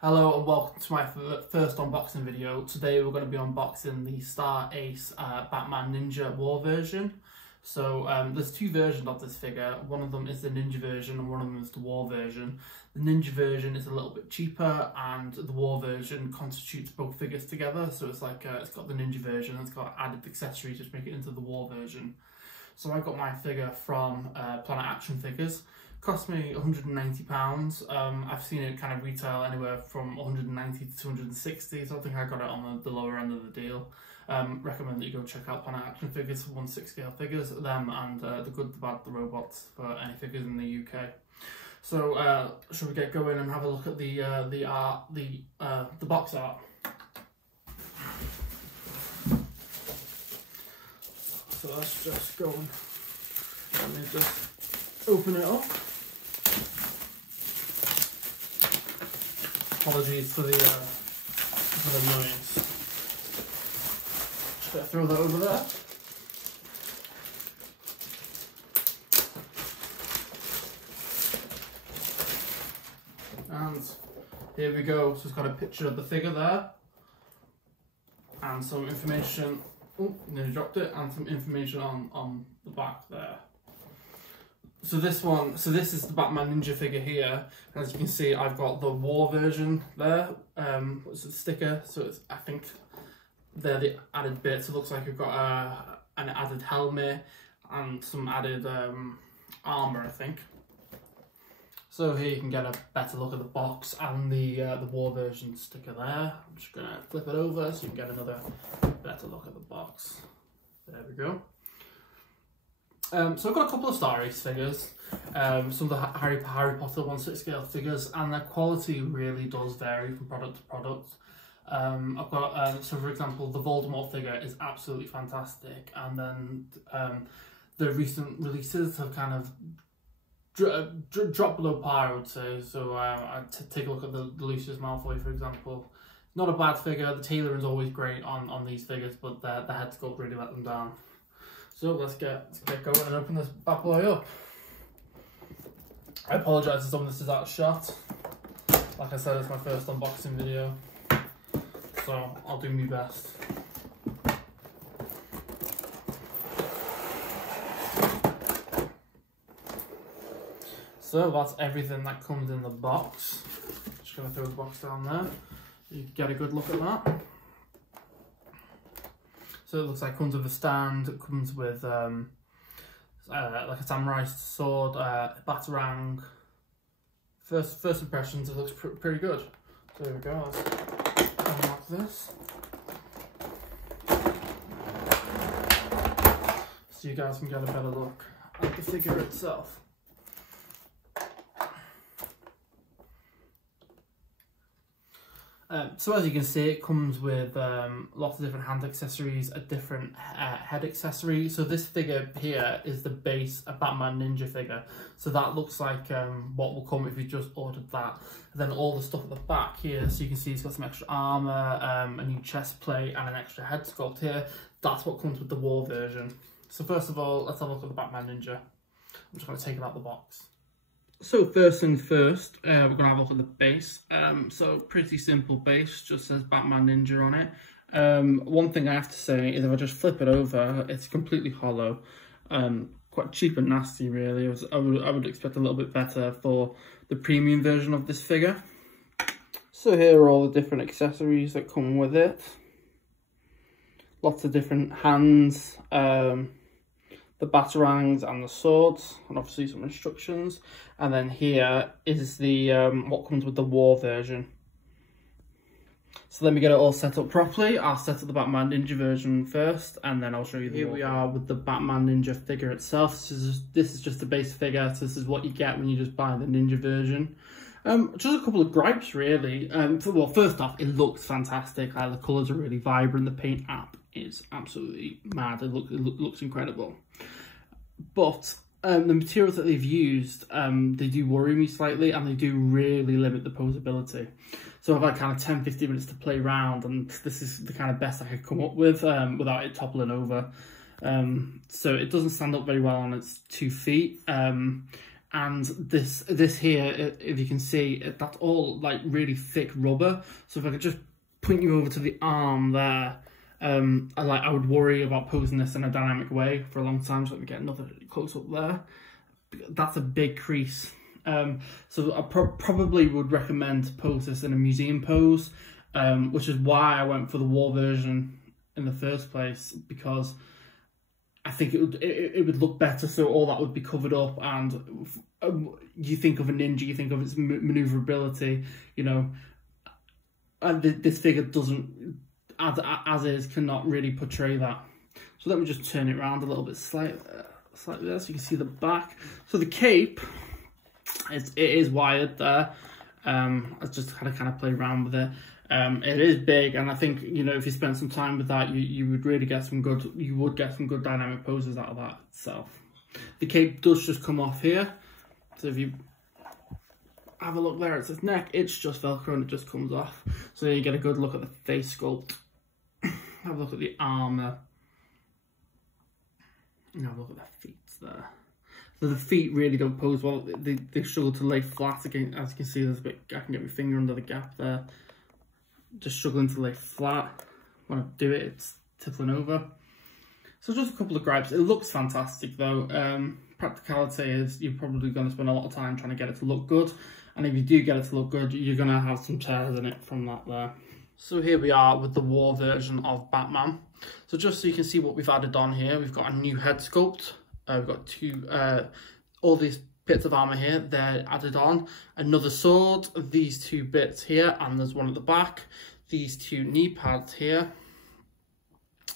Hello and welcome to my first unboxing video. Today we're going to be unboxing the Star Ace Batman Ninja War version. So there's two versions of this figure. One of them is the Ninja version and one of them is the War version. The Ninja version is a little bit cheaper and the War version constitutes both figures together. So it's like it's got the Ninja version and it's got added accessories which make it into the War version. So I got my figure from Planet Action Figures. Cost me £190. I've seen it kind of retail anywhere from 190 to 260, so I think I got it on the lower end of the deal. Recommend that you go check out Planet Action Figures for 1/6 scale figures, them and The Good, the Bad, the Robots for any figures in the UK. So should we get going and have a look at the box art? So let's just go and let me just open it up. Apologies for the noise. Just gonna throw that over there. And here we go. So it's got a picture of the figure there, and some information. Oh, nearly dropped it. And some information on the back there. So this is the Batman Ninja figure here. As you can see, I've got the War version there. It's a sticker, so it's, I think they're the added bits. It looks like you've got an added helmet and some added armor, I think. So here you can get a better look at the box and the War version sticker there. I'm just gonna flip it over so you can get another better look at the box. There we go. So I've got a couple of Star Ace figures, some of the Harry Potter 1/6 scale figures, and their quality really does vary from product to product. I've got, so for example, the Voldemort figure is absolutely fantastic, and then the recent releases have kind of dropped below par, I would say. So take a look at the Lucius Malfoy, for example. Not a bad figure. The tailoring is always great on these figures, but the head sculpt really let them down. So let's get going and open this bad boy up. I apologise if some of this is out of shot. Like I said, it's my first unboxing video, so I'll do my best. So that's everything that comes in the box. Just going to throw the box down there. You can get a good look at that. So it looks like it comes with a stand, it comes with like a samurai sword, batarang. First impressions, it looks pretty good. So there we go, let's unlock this. So you guys can get a better look at the figure itself. So as you can see, it comes with lots of different hand accessories, a different head accessory. So this figure here is the base Batman Ninja figure. So that looks like what will come if you just ordered that. And then all the stuff at the back here, so you can see it's got some extra armour, a new chest plate and an extra head sculpt here. That's what comes with the War version. So first of all, let's have a look at the Batman Ninja. I'm just going to take it out of the box. So first things first, we're going to have a look at the base. So pretty simple base, just says Batman Ninja on it. One thing I have to say is if I just flip it over, it's completely hollow. Quite cheap and nasty really. I would expect a little bit better for the premium version of this figure. So here are all the different accessories that come with it. Lots of different hands. The batarangs and the swords, and obviously some instructions. And then here is the what comes with the War version. So let me get it all set up properly. I'll set up the Batman Ninja version first, and then I'll show you the Here we are with the Batman Ninja figure itself. This is just the base figure, so this is what you get when you just buy the Ninja version. Just a couple of gripes really. Well, first off, it looks fantastic. The colours are really vibrant. The paint app is absolutely mad. It looks incredible. But the materials that they've used, they do worry me slightly, and they do really limit the posability. So I've had kind of 10-15 minutes to play around, and this is the kind of best I could come up with without it toppling over. So it doesn't stand up very well on its 2 feet. And this here, if you can see, that's all like really thick rubber. So if I could just point you over to the arm there, I would worry about posing this in a dynamic way for a long time. So let me get another close up there. That's a big crease. So I probably would recommend to pose this in a museum pose, which is why I went for the war version in the first place, because I think it would look better, so all that would be covered up, and you think of a ninja, you think of its maneuverability, you know, and this figure doesn't, as is, cannot really portray that. So let me just turn it around a little bit slightly there, so you can see the back. So the cape, it is wired there. I just had to kind of play around with it. It is big, and I think, you know, if you spend some time with that, you would really get some good, dynamic poses out of that itself. The cape does just come off here, so if you have a look there at its neck, it's just Velcro and it just comes off. So you get a good look at the face sculpt. Have a look at the arm there. And have a look at the feet there. So the feet really don't pose well. They struggle to lay flat again. As you can see, there's a bit, I can get my finger under the gap there. Just struggling to lay flat. When I do it, it's tippling over. So just a couple of gripes. It looks fantastic though. Practicality is you're probably going to spend a lot of time trying to get it to look good. And if you do get it to look good, you're going to have some tears in it from that there. So here we are with the war version of Batman. So just so you can see what we've added on here, we've got a new head sculpt. We've got all these bits of armour here, they're added on. Another sword, these two bits here, and there's one at the back. These two knee pads here.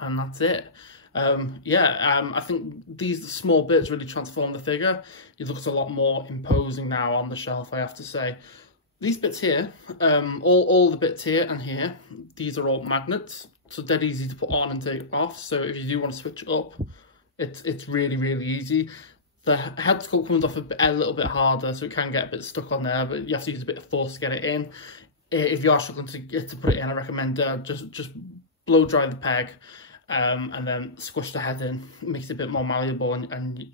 And that's it. I think these small bits really transform the figure. It looks a lot more imposing now on the shelf, I have to say. These bits here, all the bits here and here, these are all magnets, so dead easy to put on and take off. So if you do want to switch it up, it's really, really easy. The head sculpt comes off a little bit harder, so it can get a bit stuck on there, but you have to use a bit of force to get it in. If you are struggling to put it in, I recommend just blow dry the peg, and then squish the head in. It makes it a bit more malleable, and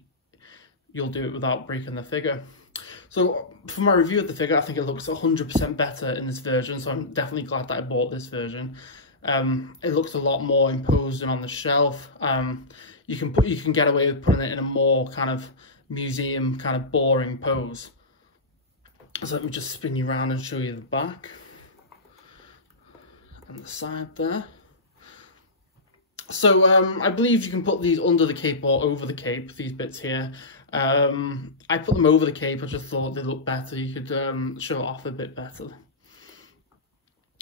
you'll do it without breaking the figure. So for my review of the figure, I think it looks 100% better in this version, so I'm definitely glad that I bought this version. It looks a lot more imposing on the shelf. You can get away with putting it in a more kind of museum, kind of boring pose. So let me just spin you around and show you the back and the side there. So I believe you can put these under the cape or over the cape, these bits here. I put them over the cape, I just thought they looked better. You could show it off a bit better.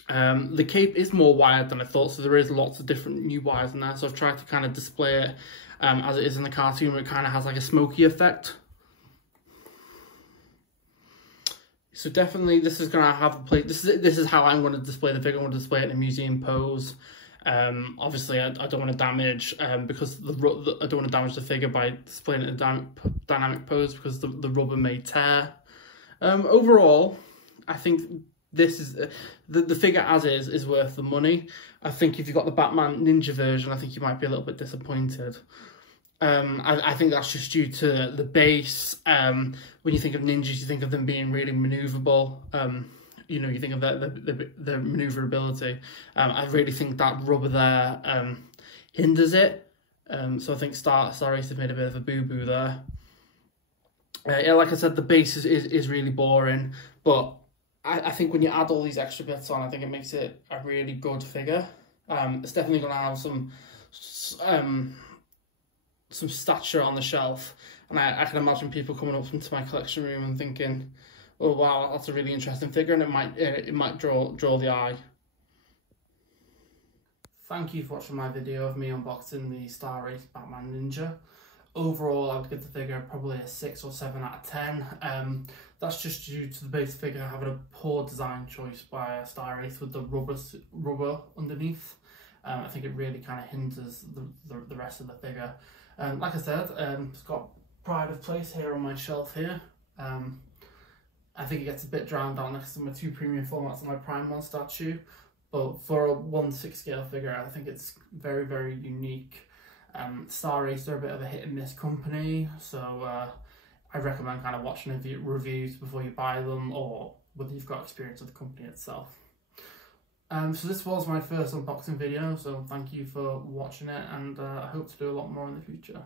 The cape is more wired than I thought, so there is lots of different new wires in there. So I've tried to kind of display it as it is in the cartoon, where it kind of has like a smoky effect. So definitely this is going to have a place. This is how I'm going to display the figure. I'm going to display it in a museum pose. Obviously I don't want to damage because I don't want to damage the figure by displaying it in a dynamic pose, because the rubber may tear. Overall, I think this is the figure as is worth the money. I think if you've got the Batman Ninja version, I think you might be a little bit disappointed. I think that's just due to the base. When you think of ninjas, you think of them being really maneuverable. You know, you think of the maneuverability. I really think that rubber there hinders it. So I think Star Race have made a bit of a boo-boo there. Yeah, like I said, the base is really boring, but I think when you add all these extra bits on, I think it makes it a really good figure. It's definitely going to have some stature on the shelf, and I can imagine people coming up into my collection room and thinking, oh wow, that's a really interesting figure, and it might draw the eye. Thank you for watching my video of me unboxing the Star Race Batman Ninja. Overall, I would give the figure probably a 6 or 7 out of 10. That's just due to the base figure having a poor design choice by Star Race with the rubber underneath. I think it really kind of hinders the rest of the figure. Like I said, it's got pride of place here on my shelf here. I think it gets a bit drowned out next to my 2 premium formats and my Prime 1 statue. But for a 1/6 scale figure, I think it's very, very unique. Star Race are a bit of a hit and miss company, so I recommend kind of watching reviews before you buy them, or whether you've got experience with the company itself. So this was my first unboxing video, so thank you for watching it, and I hope to do a lot more in the future.